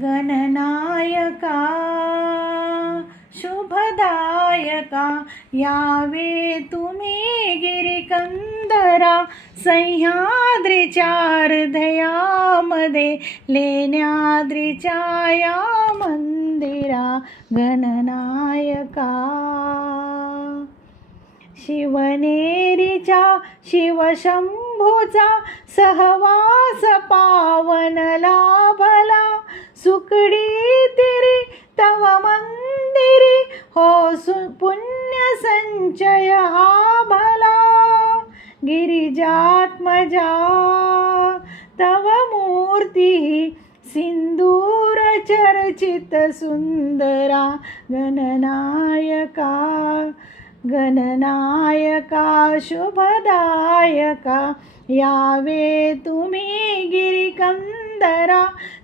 गणनायका शुभदायका यावे तुम्ही गिरिकंदरा सह्याद्रीच्या हृदयामध्ये लेण्याद्रीच्या या मंदिरा गणनायका शिवनेरीच्या शिवशंभूचा सहवास पावन लाभला सुकडी तिरी तव मंदिरी हो पुण्य संचय हा भला गिरिजात्मजा तव मूर्ती सिंदूर चर्चित सुंदरा गणनायका गणनायका शुभदायका यावे तुम्ही गिरिकंदरा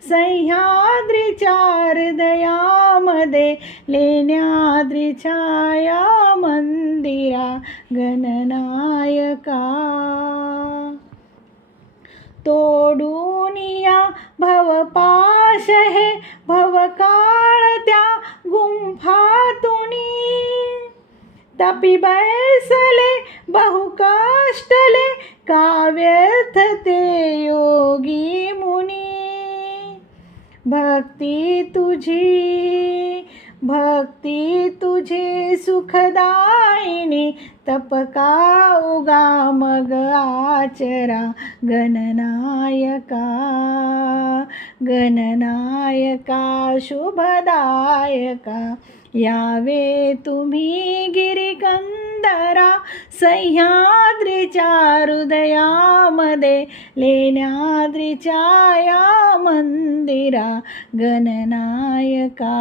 सह्याद्रीच्या हृदयामध्ये लेण्याद्रीच्या या मंदिरा गणनायका तोडूनिया भवपाश हे भवकाळ त्या गुंफातुनी तपी बैसले बहुकष्टले का व्यर्थ ते योगी मुनी भक्ती तुझी सुखदायिनी तप का उगा मग आचरा गणनायका शुभदायका यावे तुम्ही गिरिकंदरा सह्याद्रीच्या हृदयामध्ये लेण्याद्रीच्या या मंदिरा गणनायका